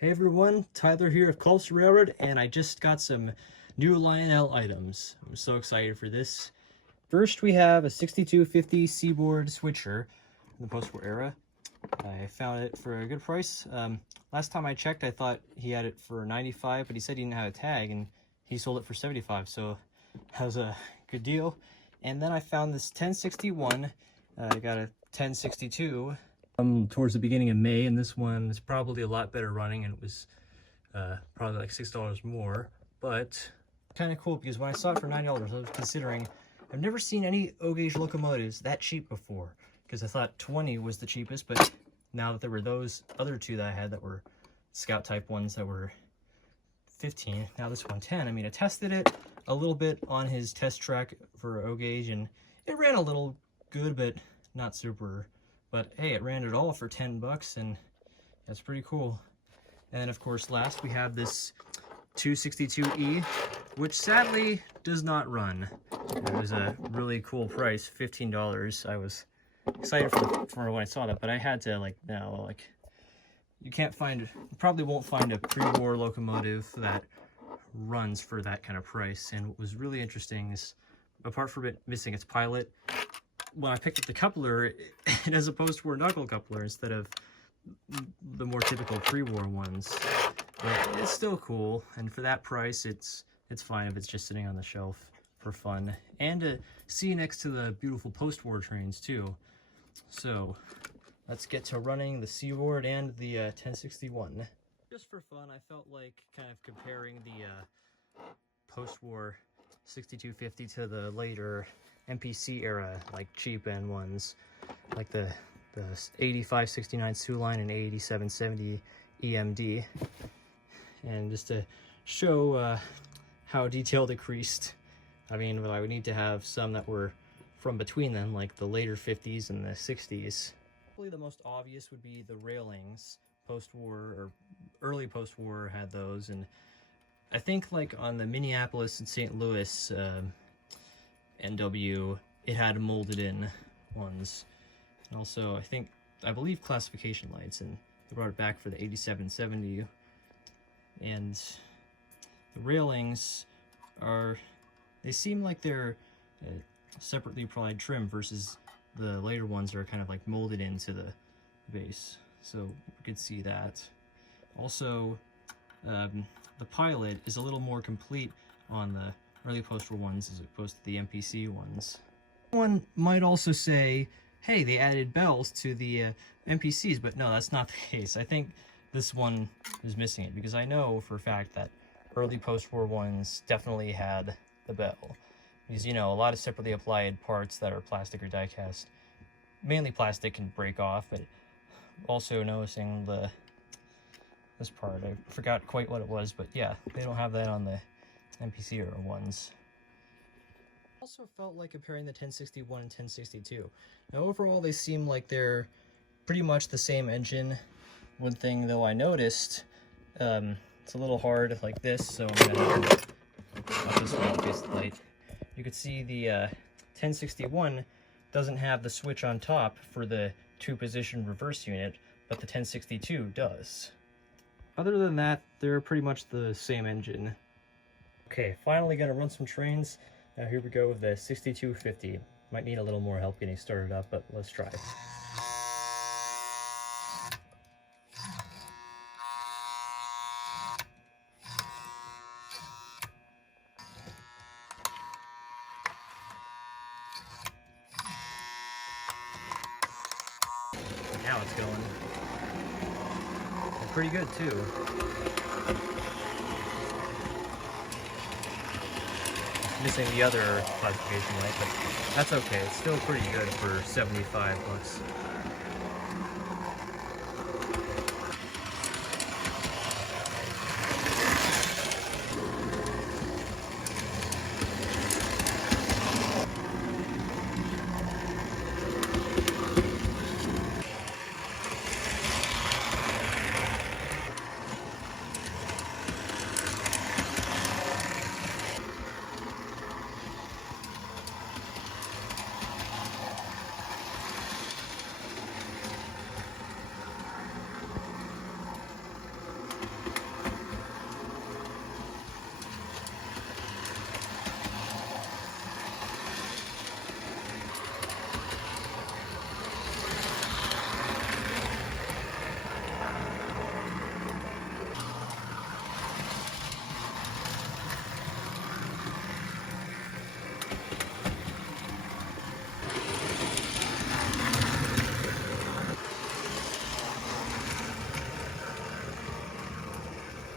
Hey everyone, Tyler here of Culps Railroad, and I just got some new Lionel items. I'm so excited for this. First, we have a 6250 Seaboard switcher in the post-war era. I found it for a good price. Last time I checked, I thought he had it for 95, but he said he didn't have a tag, and he sold it for 75, so that was a good deal. And then I found this 1061. I got a 1062 towards the beginning of May, and this one is probably a lot better running, and it was probably like $6 more, but kind of cool because when I saw it for $9, I was considering, I've never seen any O-gauge locomotives that cheap before, because I thought 20 was the cheapest, but now that there were those other two that I had that were Scout type ones that were 15, now this one 10. I mean, I tested it a little bit on his test track for O-gauge, and it ran a little good, but not super. But hey, it ran it all for 10 bucks, and that's pretty cool. And then of course last we have this 262E, which sadly does not run. It was a really cool price, $15. I was excited for when I saw that, but I had to you can't find, you probably won't find a pre-war locomotive that runs for that kind of price. And what was really interesting is, apart from it missing its pilot, when I picked up the coupler, it has a post-war knuckle coupler instead of the more typical pre-war ones. But it's still cool, and for that price, it's fine if it's just sitting on the shelf for fun, and to see next to the beautiful post-war trains too. So let's get to running the Seaboard and the 1061. Just for fun, I felt like kind of comparing the post-war 6250 to the later MPC era, like cheap end ones, like the 8569 Sioux Line and 8770 EMD, and just to show how detailed it creased. I mean, I would need to have some that were from between them, like the later 50s and the 60s. Probably the most obvious would be the railings. Post-war or early post-war had those, and I think like on the Minneapolis and St. Louis NW, it had molded in ones. And also, I believe classification lights, and they brought it back for the 8770. And the railings they seem like they're separately applied trim versus the later ones are kind of like molded into the base. So we could see that. Also, the pilot is a little more complete on the early post-war ones as opposed to the MPC ones. One might also say, hey, they added bells to the MPCs, but no, that's not the case. I think this one is missing it, because I know for a fact that early post-war ones definitely had the bell. Because, you know, a lot of separately applied parts that are plastic or die-cast, mainly plastic, can break off, but also noticing this part, I forgot quite what it was, but yeah, they don't have that on the MPC era ones. Also felt like comparing the 1061 and 1062. Now overall they seem like they're pretty much the same engine. One thing though I noticed, it's a little hard like this, so I'm gonna up this one face the light. You could see the 1061 doesn't have the switch on top for the 2-position reverse unit, but the 1062 does. Other than that, they're pretty much the same engine. Okay, finally gonna run some trains. Now here we go with the 6250. Might need a little more help getting started up, but let's try. Now it's going. And pretty good too. Missing the other classification light, but that's okay. It's still pretty good for 75 bucks.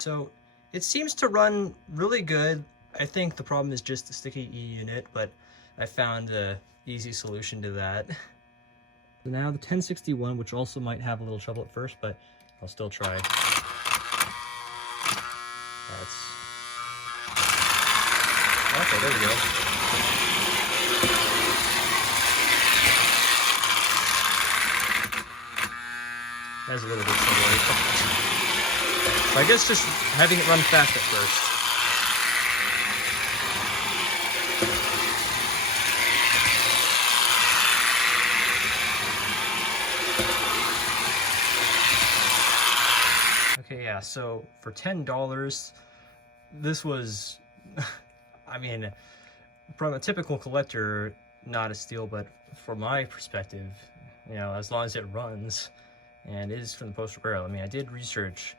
So it seems to run really good. I think the problem is just the sticky E unit, but I found a easy solution to that. So now the 1061, which also might have a little trouble at first, but I'll still try. Okay, there we go. That's a little bit slower. So I guess just having it run fast at first. Okay, yeah, so for $10, this was, I mean, from a typical collector, not a steal, but from my perspective, you know, as long as it runs, and it is from the Postwar era. I mean, I did research,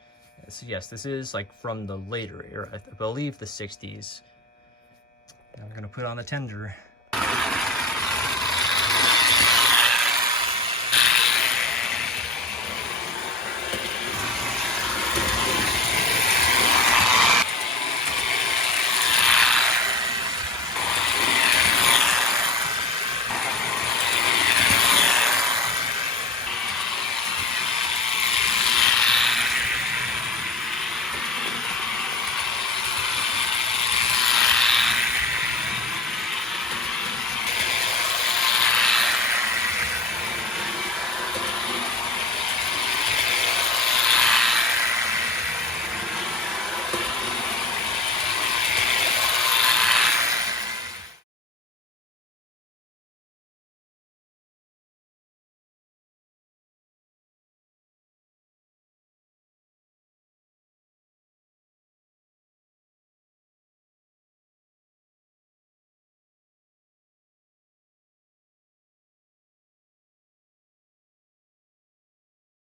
so yes, this is like from the later era, I believe the 60s. Now we're gonna put on the tender.